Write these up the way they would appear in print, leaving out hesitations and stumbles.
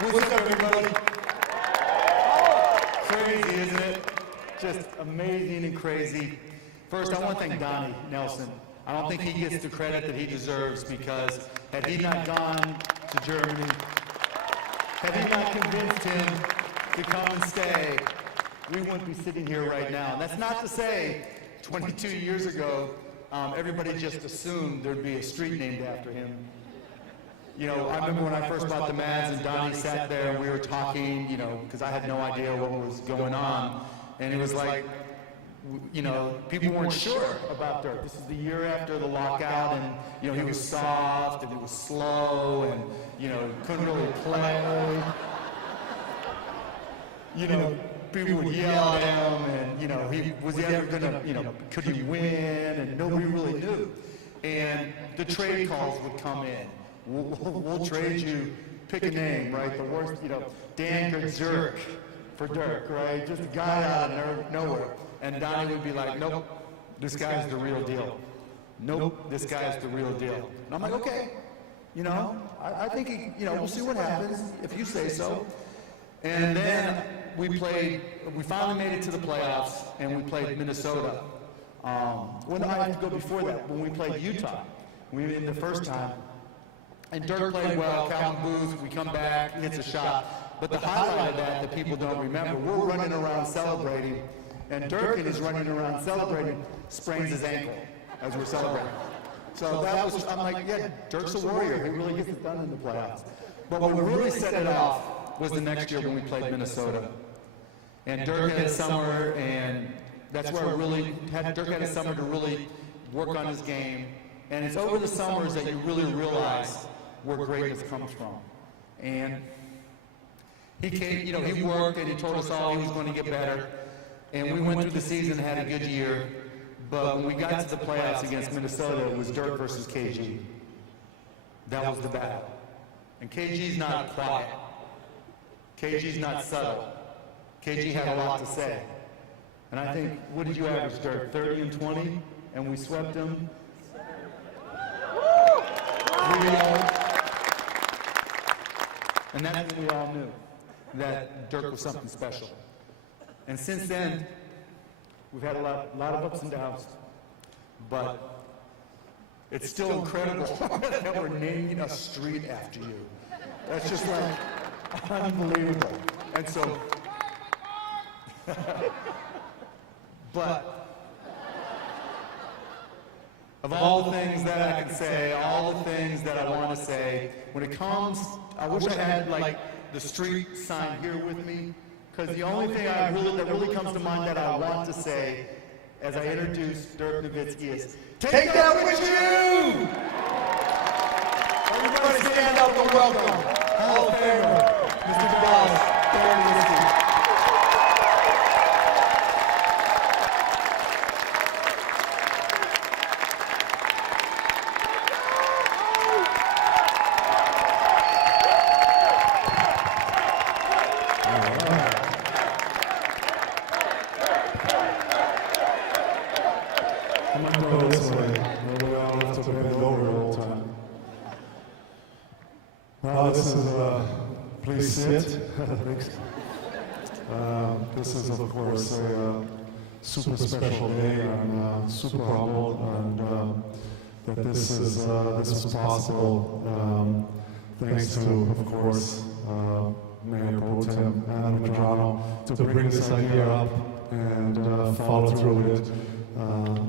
What's up, everybody? Crazy, isn't it? Just amazing and crazy. First, I want to thank Donnie Nelson. I don't think he gets the credit that he deserves because had he not gone to Germany, had he not convinced him to come and stay, we wouldn't be sitting here right now. And that's not to say 22 years ago, everybody just assumed there'd be a street named after him. You know, I remember when I first bought the Mavs and Donnie sat there and we were talking, you know, because I had no idea what was going on. And it was like, you know, people weren't sure about Dirk. This is the year after the lockout and, you know, he was soft and it was slow and, you know, couldn't really play. You know, people would yell at him and, you know, was he ever going to, you know, could he win? And nobody really knew. And the trade calls would come in. We'll trade you, pick a name, right? The worst, you know, Dan Dirk for Dirk, right? Just a guy out of nowhere. And Donnie would be like, nope, this guy's the real deal. Nope, this guy's the real deal. And I'm like, okay, you know, I think, you know, we'll see what happens if you say so. And then we finally made it to the playoffs, and we played Minnesota. Well, I have to go before that, when we played Utah. We did the first time. And Dirk played well, Calvin Booth, we come back, he hits a shot. But the highlight of that people don't remember, we're running around celebrating, and Dirk is running around celebrating, sprains his ankle as we're celebrating. So that was, I'm like, yeah, Dirk's a warrior, he really gets it done in the playoffs. But what really set it off was the next year when we played Minnesota. And Dirk had a summer, and that's where Dirk had a summer to really work on his game. And it's over the summers that you really realize where greatness comes from. And he came, you know, he worked and he told us all he was going to get better. And we went through the season and had a good year. But when we got to the playoffs against Minnesota, it was Dirk versus KG. That was the battle. And KG's not quiet. KG's not subtle. KG had a lot to say. And I think, what did you average, Dirk? 30 and 20? And we swept him. And that's when we all knew that Dirk was something special. And since then, we've had a lot of ups and downs, but it's still incredible that we're naming a street after you. That's just like unbelievable. And so, but of all the things that I can say, all the things that I want to say, when it comes, I wish I had like the street sign here with me, because the only thing that really comes to mind that I want to say as I introduce Dirk Nowitzki is, take that with you! Everybody stand up and welcome Hall of Famer, Mr. Dallas, Dirk Nowitzki. Please sit. This is, of course, a super special day. I'm super humbled, and that this was possible thanks to, of course, Mayor Pro Tem Anna Medrano to bring this idea up and follow through with it.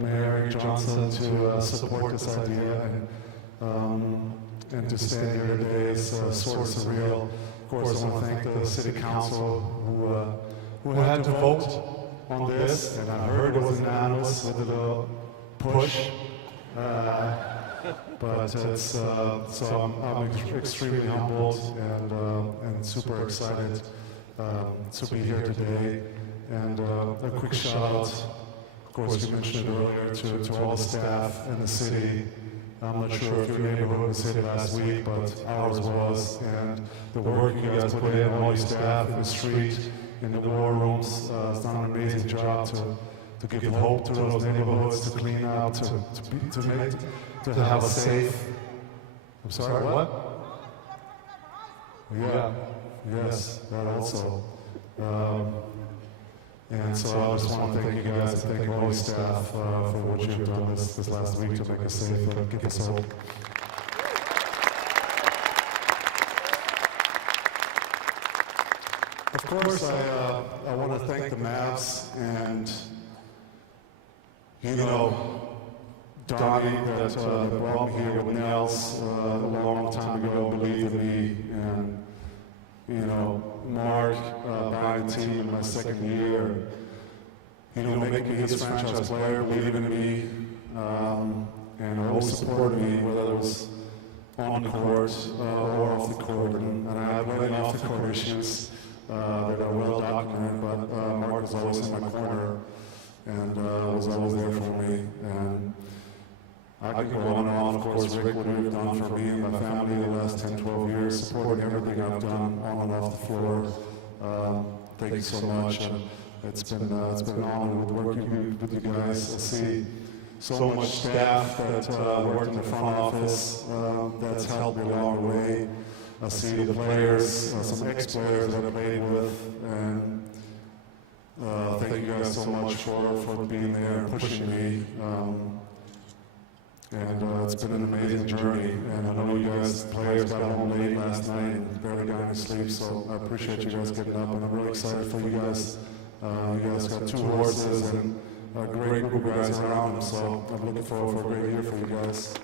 Mayor Eric Johnson to support this idea and to stand here today is sort of surreal. Of course, I want to thank the City Council who had to vote on this, and I heard it was unanimous with a little push. But it's so I'm extremely humbled and super excited to be here today. And a quick shout out, of course, you mentioned it earlier, to all the staff in the city. I'm not sure if your neighborhood was hit last week, but ours was. And the work you guys put in, all your staff in the street, in the war rooms, has done an amazing job to give hope to those neighborhoods, to clean up, to have a safe. I'm sorry, what? Yeah. Yes, that also. And so I just want to thank you guys and thank all your staff for what you've done this last week to make us safe and keep us home. Of course, I want to thank the Mavs and, you know, Donnie that brought me here with Nels a long time ago, believed in me, and, you know, Mark buying the team in my second year, you know, making me his franchise player, believing in me, and always supported me, whether it was on the court or off the court. And I have many off the court issues that are well documented, but Mark was always in my corner and was always there for me. And I could go on and on, of course, Rick, what you've done for me and my family the last 10, 12 years, supporting everything I've done on and off the floor. Thank you so much. And it's been an honor working with you guys. I see so much staff that worked in the front office that's helped me along the way. I see the players, some ex-players that I played with, and thank you guys so much for being there and pushing me. And it's been an amazing journey, and I know you guys, players, got home late last night and barely got any sleep, so I appreciate you guys getting up, and I'm really excited for you guys. You guys got 2 horses and a great group of guys around them, so I'm looking forward for a great year for you guys.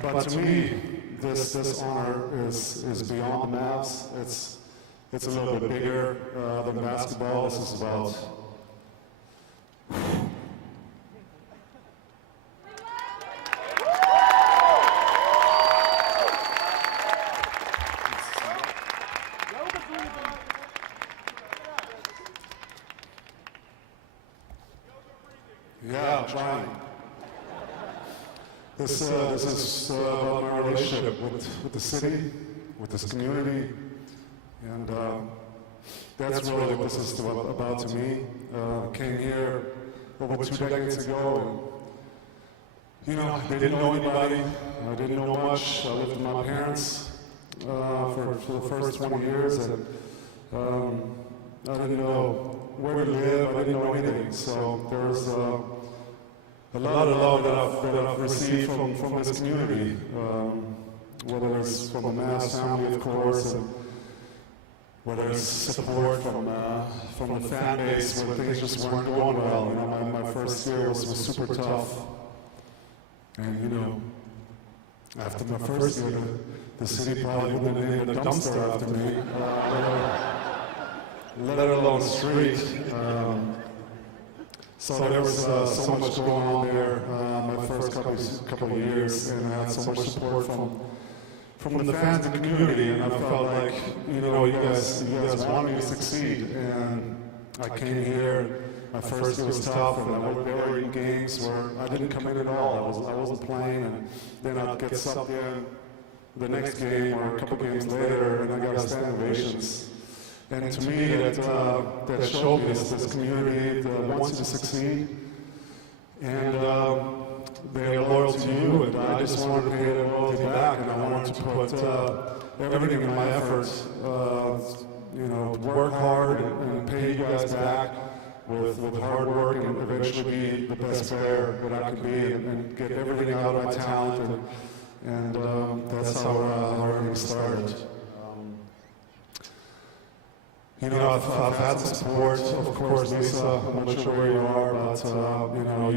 But to me, this honor is beyond the Mavs. It's a little bit bigger than basketball. This is about yeah, I'm trying. This is about my relationship with the city, with this community. And that's really what this is about to me. I came here over 2 decades ago, and, you know, I didn't know anybody. I didn't know much. I lived with my parents for the first 20 years, and I didn't know where to live. I didn't know anything. So there's a lot of love that I've received from this community, whether it's from the Mavs family, of course, and whether it's support from the fan base where things just weren't going well. You know, my first year was super tough. And, you know, after my first year, the city probably wouldn't have named a dumpster after me, let alone street. So there was so much going on there my first couple of years, and I had so much support from the fans and the community, and I felt like, you know, you guys wanted me to succeed, and I came here. My first year was tough, and there were games where I didn't come in at all. I wasn't playing, and then I'd get subbed in the next game or a couple games later, and I got standing ovations. And to me, that showed me this community that wants you to succeed, and they're loyal to you, and I just wanted to pay that loyalty back, and I wanted to put everything in my efforts, you know, work hard and pay you guys back with hard work, and eventually be the best player that I could be, and get everything out of my talent, and that's how everything started. You know, I've had the support, of course, Lisa. I'm not sure where you are, but you know,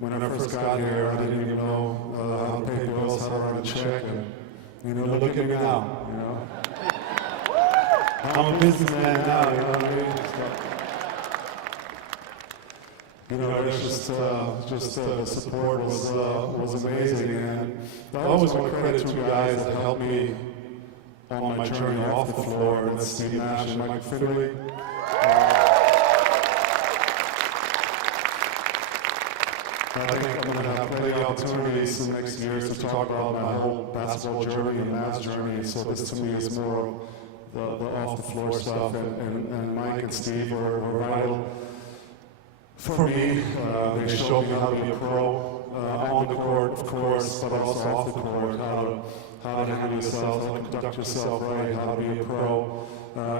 when I first got here, I didn't even know how to pay bills, how to write a check, and you know, look at me now. You know, I'm a businessman now. You know what I mean? You know, it's just the support was amazing, and I always want to credit 2 guys that helped me on my journey off the floor. That's Steve Nash and Mike Finley. I think I'm going to have plenty of opportunities in the next years to talk about my whole basketball journey and Mavs journey. So this to me is more the off the floor stuff, and Mike and Steve were vital for me. They showed me how to be a pro. on the court, of course, but also off the court, how to handle yourself, how to conduct yourself right, how to be a pro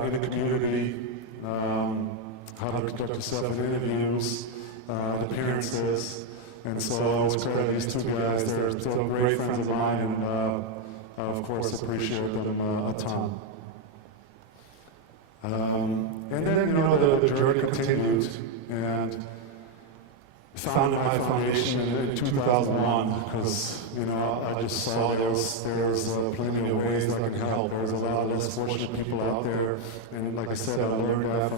in the community, how to conduct yourself in interviews, appearances. And so I always credit these two guys. They're still great friends of mine, and of course appreciate them a ton. And then, the journey continued, and founded my foundation in 2001 because, I just saw there's plenty of ways that I can help. There's a lot of less fortunate people out there, and like I said, I learned that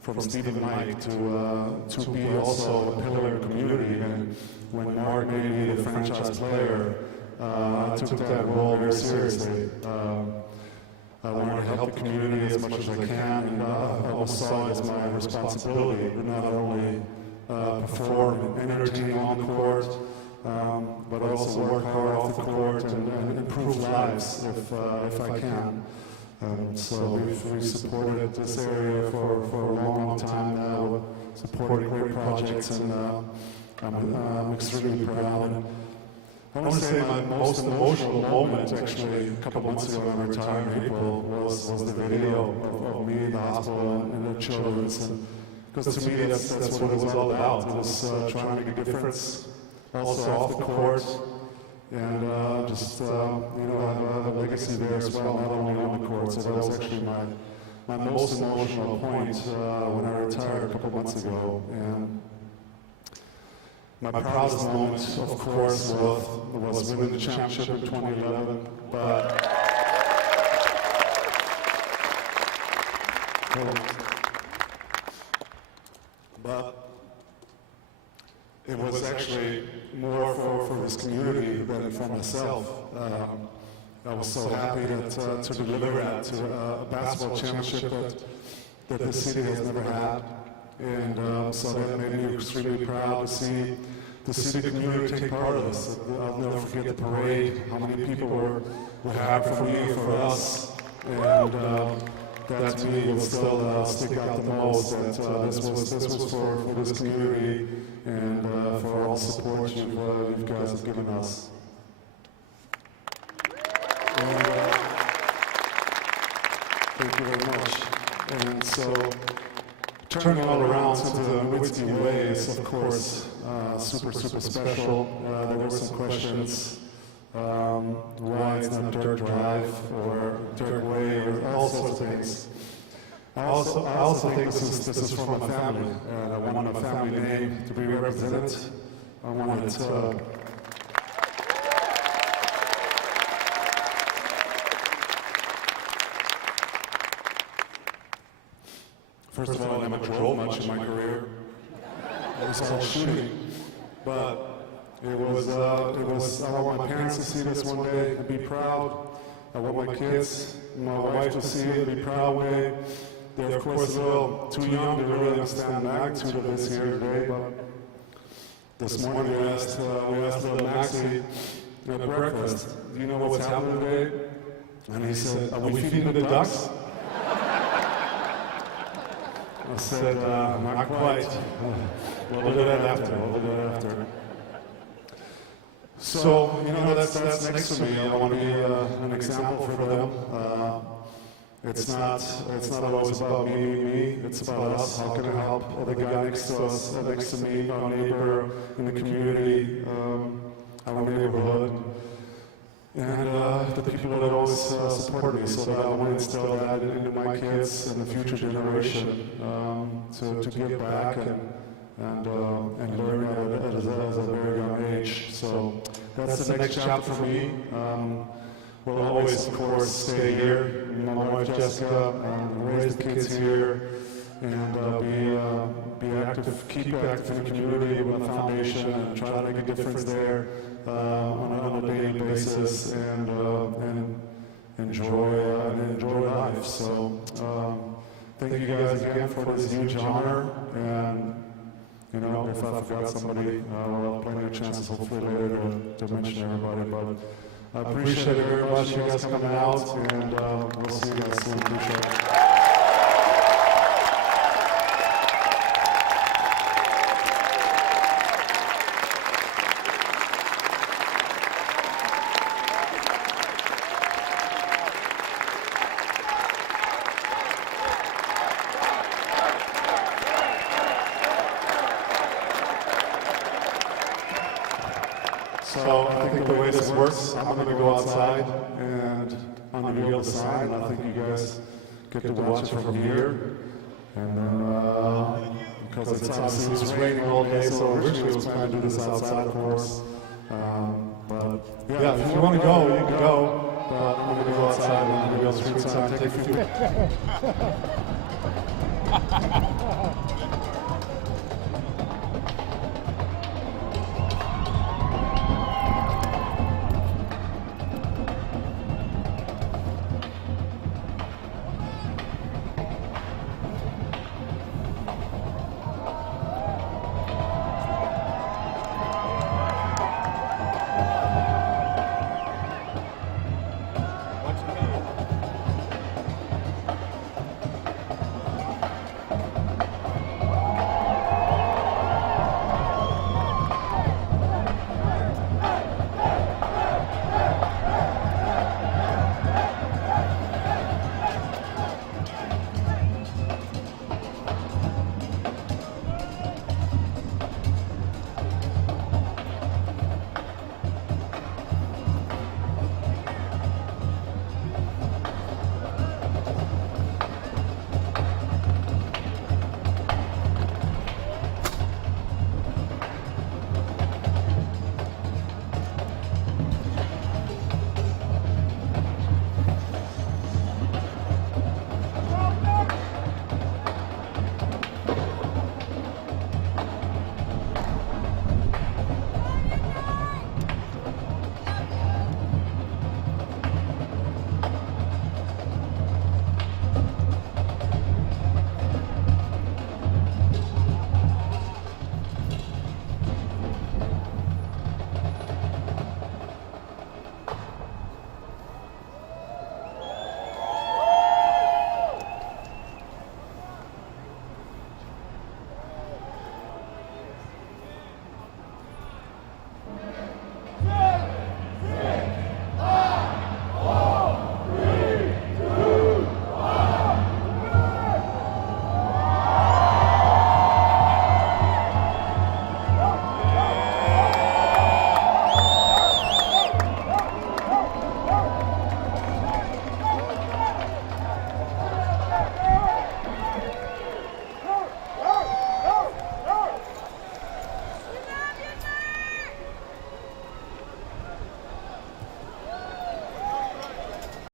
from Steve and Mike to be also a pillar of the community. And when Mark made me the franchise player, I took that role very seriously. I wanted to help the community as much as I can, and I always saw it as my responsibility to not only perform and entertain on the court, but also work hard off the court and improve lives if I can. So we've supported this area for a long time now, supporting great projects, and I'm extremely proud. I want to say my most emotional moment, actually, a couple months ago when I retired in April, was the video of me in the hospital and the children's. Because to me, that's what it was all about. It was trying to make a difference, also off the court, and just have a legacy there as well, not only on the court. So that was actually my most emotional point when I retired a couple months ago. And my proudest moment, of course, was winning the championship in 2011. But it was actually more for this community than for myself. I was so happy to deliver that to a basketball championship that the city has never had. And so that made me extremely proud to see the community take part of this. I'll never forget the parade, how many people were happy for me, for us. And that to me will still stick out the most, that this was for this community and for all the support you guys have given us. And, thank you very much. And so, turning all around to the Nowitzki Way is, of course, super special. There were some questions. Why it's not Dirt Drive or Dirt Way or all sorts of things. I also think this is for my family, and I want my family name to be represented. I want it first of all, I never drove much in my career. It was all shooting, but it was, I want my parents to see this one day and be proud. I want my kids, my wife to see it and be proud one day. They're, of course, a little too young to really understand the magnitude of this here today, but this morning we asked little Maxie at breakfast, do you know what's happening today? And he said, are we feeding the ducks? I said, not quite. We'll do that after. So, that's next to me. I want to be an example for them. It's not always about me. It's about us. How can I help the guy next to us, next to me, our neighbor in the community, our neighborhood, and the people that always support me. So that I want to instill that into my kids and the future generation to give back and learn at a very young age. So that's the next chapter for me. We'll always, of course, stay here. My wife Jessica, raise the kids here, and be active, keep active in the community with the foundation, and try to make a difference there on a daily basis, and enjoy life. So thank you guys again for this huge honor. And if I forgot somebody, we'll have plenty of chances hopefully later to mention everybody. But I appreciate it very much, you guys coming out, and we'll see you guys soon. Appreciate it. So I think the way this works, I'm going to go outside and unveil the sign, and I think you guys get to watch it from here. And then, because it's obviously it was raining all day, so originally it was planned to do this outside, of course. But yeah, if you want to go, you can go. But I'm going to go outside and unveil the street sign, take a few.